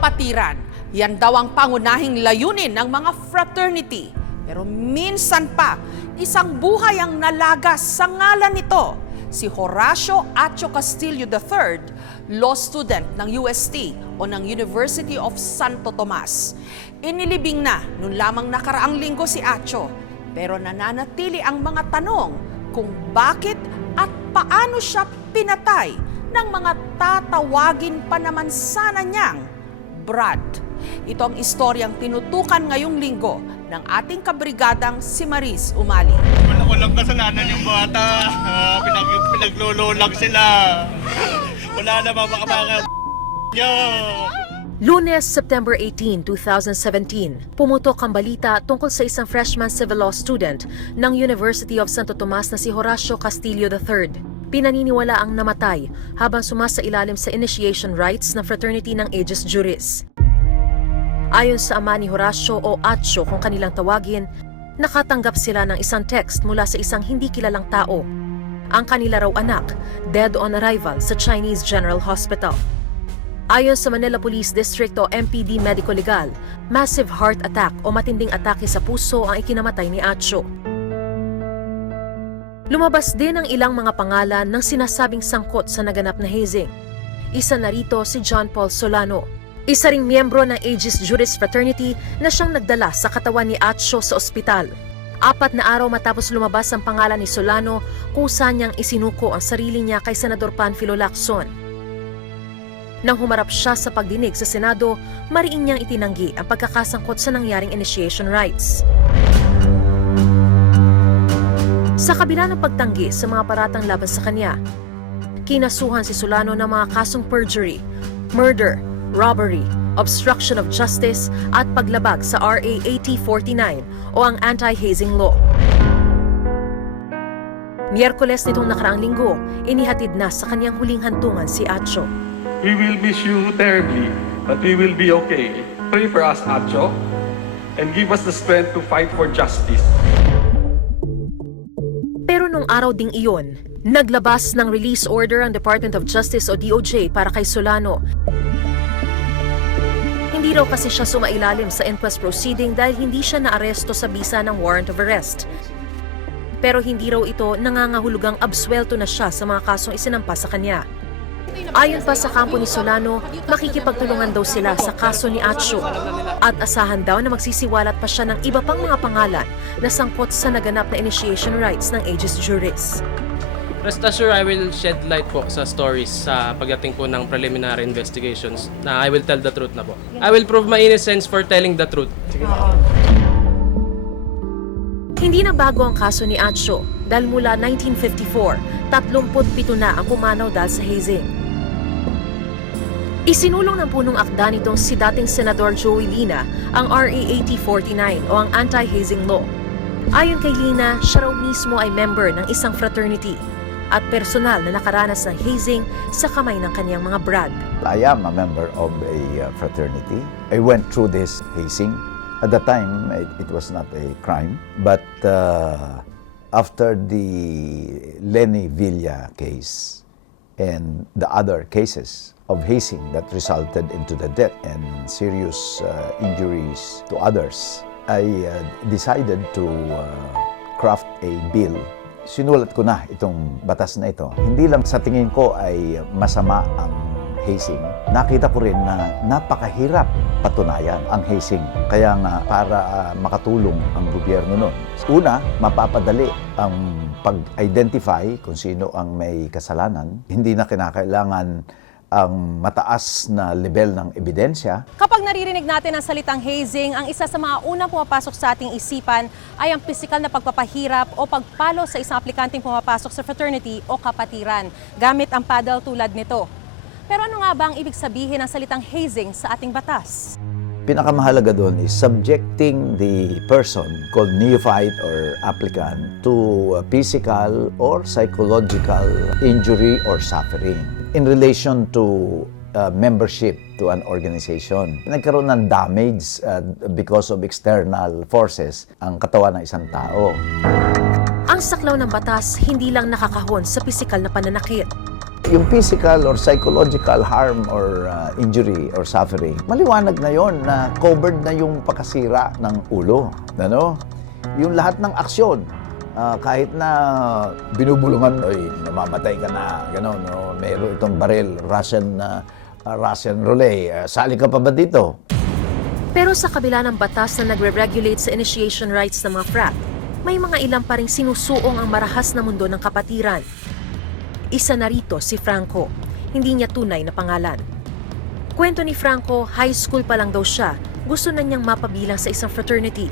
kapatiran. Yan daw ang pangunahing layunin ng mga fraternity. Pero minsan pa, isang buhay ang nalagas sa ngalan nito. Si Horacio Acho Castillo III, law student ng UST o ng University of Santo Tomas. Inilibing na noon lamang nakaraang linggo si Acho. Pero nananatili ang mga tanong kung bakit at paano siya pinatay ng mga tatawagin pa naman sana niyang Brad. Ito ang istoryang tinutukan ngayong linggo ng ating kabrigadang si Maris Umali. Wala walang kasalanan yung bata. Ah, pinag pinaglululag sila. Wala na mga mga niya. Lunes, September 18, 2017, pumutok ang balita tungkol sa isang freshman civil law student ng University of Santo Tomas na si Horacio Castillo III. Pinaniniwala ang namatay habang sumasa ilalim sa initiation rites ng fraternity ng Aegis Juris. Ayon sa ama ni Horacio o Acho kung kanilang tawagin, nakatanggap sila ng isang text mula sa isang hindi kilalang tao. Ang kanila raw anak, dead on arrival sa Chinese General Hospital. Ayon sa Manila Police District o MPD Medico Legal, massive heart attack o matinding atake sa puso ang ikinamatay ni Acho. Lumabas din ang ilang mga pangalan ng sinasabing sangkot sa naganap na hazing. Isa na rito si John Paul Solano. Isa ring miyembro ng Aegis Juris Fraternity na siyang nagdala sa katawan ni Acho sa ospital. Apat na araw matapos lumabas ang pangalan ni Solano, kusa niyang isinuko ang sarili niya kay Senador Panfilo Lacson. Nang humarap siya sa pagdinig sa Senado, mariin niyang itinanggi ang pagkakasangkot sa nangyaring initiation rites. Sa kabila ng pagtanggi sa mga paratang laban sa kanya, kinasuhan si Solano ng mga kasong perjury, murder, robbery, obstruction of justice at paglabag sa RA 8049 o ang anti-hazing law. Miyerkules nitong nakaraang linggo, inihatid na sa kanyang huling hantungan si Acho. We will miss you terribly, but we will be okay. Pray for us, Acho, and give us the strength to fight for justice. Araw ding iyon, naglabas ng release order ang Department of Justice o DOJ para kay Solano. Hindi raw kasi siya sumailalim sa inquest proceeding dahil hindi siya naaresto sa bisa ng warrant of arrest. Pero hindi raw ito nangangahulugang absuelto na siya sa mga kasong isinampa sa kanya. Ayon pa sa kampo ni Solano, makikipagtulungan daw sila sa kaso ni Acho at asahan daw na magsisiwalat pa siya ng iba pang mga pangalan na sangkot sa naganap na initiation rights ng Aegis Juris. Rest assured, I will shed light po sa stories sa pagdating po ng preliminary investigations na I will tell the truth na po. I will prove my innocence for telling the truth. Hindi na bago ang kaso ni Acho dahil mula 1954, 37 na ang pumanaw dahil sa hazing. Isinulong ng punong akda nitong si dating Senador Joey Lina ang RA 8049 o ang anti-hazing law. Ayon kay Lina, siya raw mismo ay member ng isang fraternity at personal na nakaranas ng hazing sa kamay ng kanyang mga brad. I am a member of a uh, fraternity. I went through this hazing. At the time, it, it was not a crime. But uh, after the Lenny Villa case and the other cases of hazing that resulted into the death and serious uh, injuries to others, I uh, decided to uh, craft a bill sinulat ko na itong batas na ito. Hindi lang sa tingin ko ay masama ang hazing. Nakita ko rin na napakahirap patunayan ang hazing. Kaya nga para ah, makatulong ang gobyerno nun. Una, mapapadali ang pag-identify kung sino ang may kasalanan. Hindi na kinakailangan ang mataas na level ng ebidensya Kapag naririnig natin ang salitang hazing, ang isa sa mga unang pumapasok sa ating isipan ay ang pisikal na pagpapahirap o pagpalo sa isang aplikanteng pumapasok sa fraternity o kapatiran gamit ang paddle tulad nito. Pero ano nga ba ang ibig sabihin ng salitang hazing sa ating batas? Pinakamahalaga doon is subjecting the person called neophyte or applicant to physical or psychological injury or suffering in relation to uh, membership to an organization. Nagkaroon ng damage uh, because of external forces ang katawan ng isang tao. Ang saklaw ng batas hindi lang nakakahon sa pisikal na pananakit. Yung physical or psychological harm or uh, injury or suffering, maliwanag na yon na covered na yung pagkasira ng ulo. Ano? Yung lahat ng aksyon, ah, kahit na binubulungan, oy, namamatay ka na, gano'n, no? meron itong baril, Russian, uh, Russian roulette, Ah, sali ka pa ba dito? Pero sa kabila ng batas na nagre-regulate sa initiation rights ng mga frat, may mga ilang pa ring sinusuong ang marahas na mundo ng kapatiran. Isa na rito si Franco, hindi niya tunay na pangalan. Kwento ni Franco, high school pa lang daw siya, gusto na niyang mapabilang sa isang fraternity.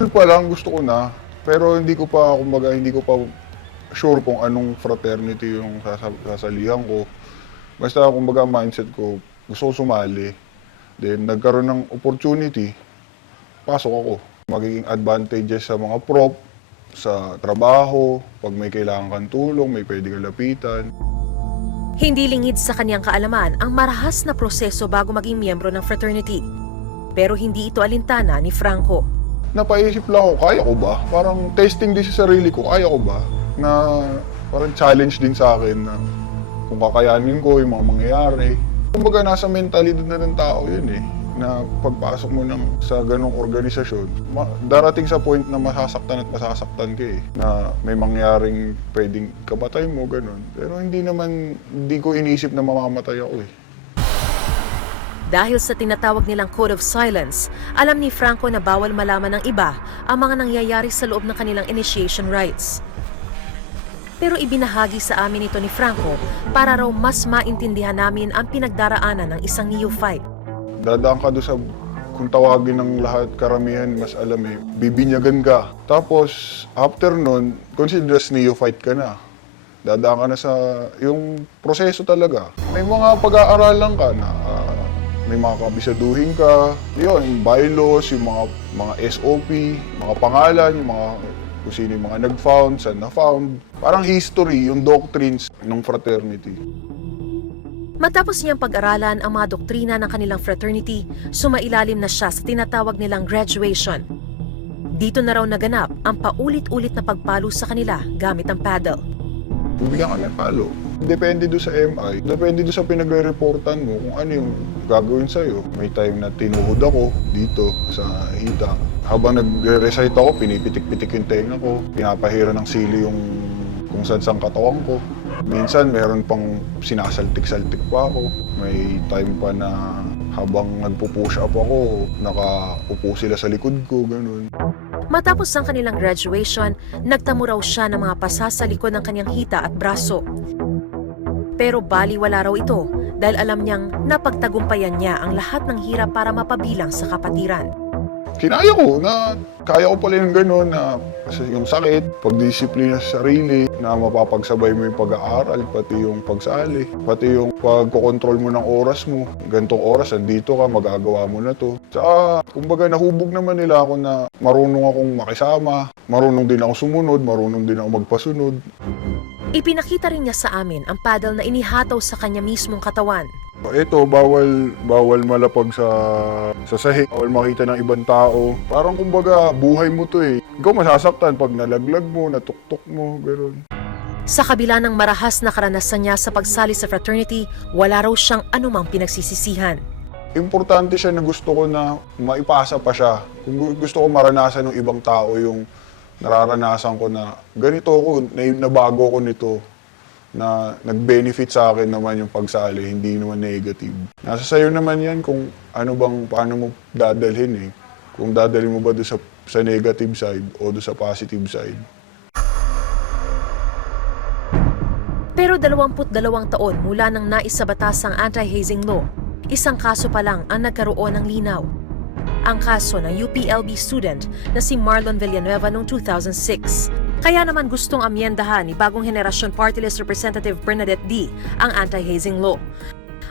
School pa lang gusto ko na, pero hindi ko pa, kumbaga, hindi ko pa sure kung anong fraternity yung sasa- sasalihan ko. Basta, kumbaga, mindset ko, gusto ko sumali. Then, nagkaroon ng opportunity, pasok ako. Magiging advantages sa mga prop, sa trabaho, pag may kailangan kang tulong, may pwede kang lapitan. Hindi lingid sa kanyang kaalaman ang marahas na proseso bago maging miyembro ng fraternity. Pero hindi ito alintana ni Franco. Napaisip lang ako, kaya ko ba? Parang testing din sa sarili ko, kaya ko ba? Na parang challenge din sa akin na kung kakayanin ko yung mga mangyayari. Kumbaga nasa mentalidad na ng tao yun eh na pagpasok mo ng, sa ganong organisasyon, ma- darating sa point na masasaktan at masasaktan ka eh, na may mangyaring pwedeng kabatay mo, ganon. Pero hindi naman, hindi ko inisip na mamamatay ako eh. Dahil sa tinatawag nilang Code of Silence, alam ni Franco na bawal malaman ng iba ang mga nangyayari sa loob ng kanilang initiation rites. Pero ibinahagi sa amin ito ni Franco para raw mas maintindihan namin ang pinagdaraanan ng isang neophyte. dadaan ka doon sa kung tawagin ng lahat karamihan mas alam eh, bibinyagan ka. Tapos, after nun, consider as neophyte ka na. Dadaan ka na sa yung proseso talaga. May mga pag-aaralan ka na may mga kabisaduhin ka. Yun, bylaws, yung mga, mga SOP, mga pangalan, yung mga kung sino yung mga nag-found, saan na-found. Parang history, yung doctrines ng fraternity. Matapos niyang pag-aralan ang mga doktrina ng kanilang fraternity, sumailalim na siya sa tinatawag nilang graduation. Dito na raw naganap ang paulit-ulit na pagpalo sa kanila gamit ang paddle. bibigyan ka ng palo. Depende doon sa MI, depende doon sa pinagre-reportan mo kung ano yung gagawin sa'yo. May time na tinuhod ako dito sa hita. Habang nagre-recite ako, pinipitik-pitik yung tenga ko, pinapahira ng sili yung kung saan saan katawan ko. Minsan, meron pang sinasaltik-saltik pa ako. May time pa na habang nagpo-push up ako, nakaupo sila sa likod ko, ganun. Matapos ang kanilang graduation, nagtamo raw siya ng mga pasa sa likod ng kanyang hita at braso. Pero baliwala raw ito dahil alam niyang napagtagumpayan niya ang lahat ng hirap para mapabilang sa kapatiran. kinaya ko na kaya ko pala yung gano'n na kasi yung sakit, pagdisiplina sa sarili, na mapapagsabay mo yung pag-aaral, pati yung pagsali, pati yung pagkokontrol mo ng oras mo. Gantong oras, andito ka, magagawa mo na to. Tsaka, kumbaga, nahubog naman nila ako na marunong akong makisama, marunong din ako sumunod, marunong din ako magpasunod. Ipinakita rin niya sa amin ang paddle na inihataw sa kanya mismong katawan. Ito, bawal, bawal malapag sa, sa sahig, bawal makita ng ibang tao. Parang kumbaga, buhay mo to eh. Ikaw masasaktan pag nalaglag mo, natuktok mo, gano'n. Sa kabila ng marahas na karanasan niya sa pagsali sa fraternity, wala raw siyang anumang pinagsisisihan. Importante siya na gusto ko na maipasa pa siya. Kung gu- gusto ko maranasan ng ibang tao yung nararanasan ko na ganito ako, na, nabago ko nito, na nag-benefit sa akin naman yung pagsali, hindi naman negative. Nasa sayo naman yan kung ano bang, paano mo dadalhin eh. Kung dadalhin mo ba doon sa, sa negative side o doon sa positive side. Pero 22 taon mula nang naisabatas ang anti-hazing law, isang kaso pa lang ang nagkaroon ng linaw. Ang kaso ng UPLB student na si Marlon Villanueva noong 2006. Kaya naman gustong amyendahan ni bagong henerasyon Party List Representative Bernadette D ang anti-hazing law.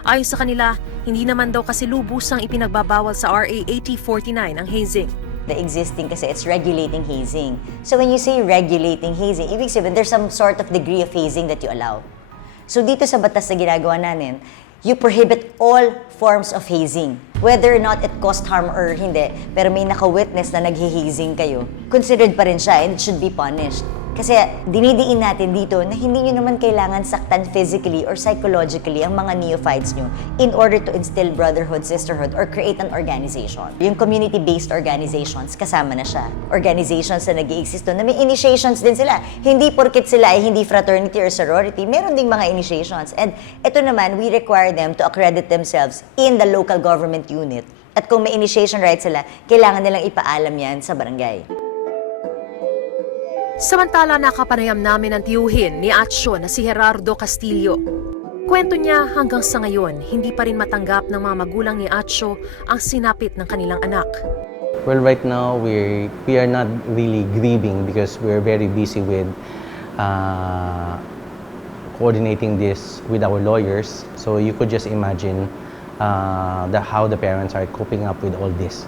Ayon sa kanila, hindi naman daw kasi lubusang ipinagbabawal sa RA 8049 ang hazing. The existing kasi it's regulating hazing. So when you say regulating hazing, ibig sabihin there's some sort of degree of hazing that you allow. So dito sa batas na ginagawa natin, you prohibit all forms of hazing. Whether or not it caused harm or hindi, pero may naka-witness na nag-hazing kayo, considered pa rin siya and it should be punished. Kasi dinidiin natin dito na hindi nyo naman kailangan saktan physically or psychologically ang mga neophytes nyo in order to instill brotherhood, sisterhood, or create an organization. Yung community-based organizations, kasama na siya. Organizations na nag exist na may initiations din sila. Hindi porkit sila ay hindi fraternity or sorority, meron ding mga initiations. And ito naman, we require them to accredit themselves in the local government unit. At kung may initiation rights sila, kailangan nilang ipaalam yan sa barangay. Samantala nakapanayam namin ang tiyuhin ni Acho na si Gerardo Castillo. Kwento niya hanggang sa ngayon, hindi pa rin matanggap ng mga magulang ni Acho ang sinapit ng kanilang anak. Well, right now we we are not really grieving because we're very busy with uh, coordinating this with our lawyers. So you could just imagine uh, the, how the parents are coping up with all this.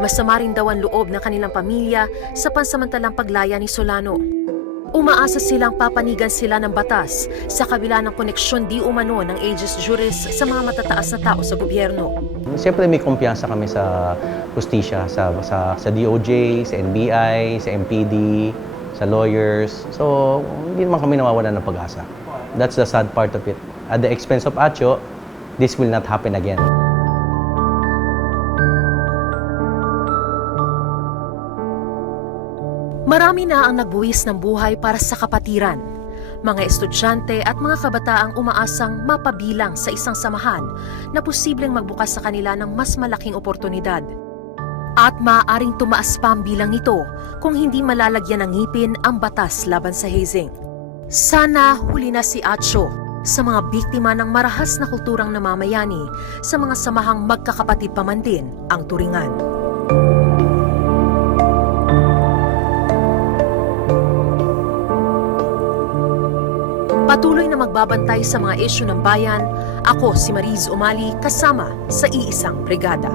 Masama rin daw ang loob ng kanilang pamilya sa pansamantalang paglaya ni Solano. Umaasa silang papanigan sila ng batas sa kabila ng koneksyon di umano ng Aegis Juris sa mga matataas na tao sa gobyerno. Siyempre may kumpiyansa kami sa justisya, sa, sa, sa DOJ, sa NBI, sa MPD, sa lawyers. So, hindi naman kami nawawalan ng pag-asa. That's the sad part of it. At the expense of Acho, this will not happen again. Marami na ang nagbuwis ng buhay para sa kapatiran. Mga estudyante at mga kabataang umaasang mapabilang sa isang samahan na posibleng magbukas sa kanila ng mas malaking oportunidad. At maaaring tumaas pa ang bilang nito kung hindi malalagyan ng ngipin ang batas laban sa hazing. Sana huli na si Acho sa mga biktima ng marahas na kulturang namamayani sa mga samahang magkakapatid pa man din ang turingan. Patuloy na magbabantay sa mga isyu ng bayan, ako si Mariz Umali kasama sa iisang brigada.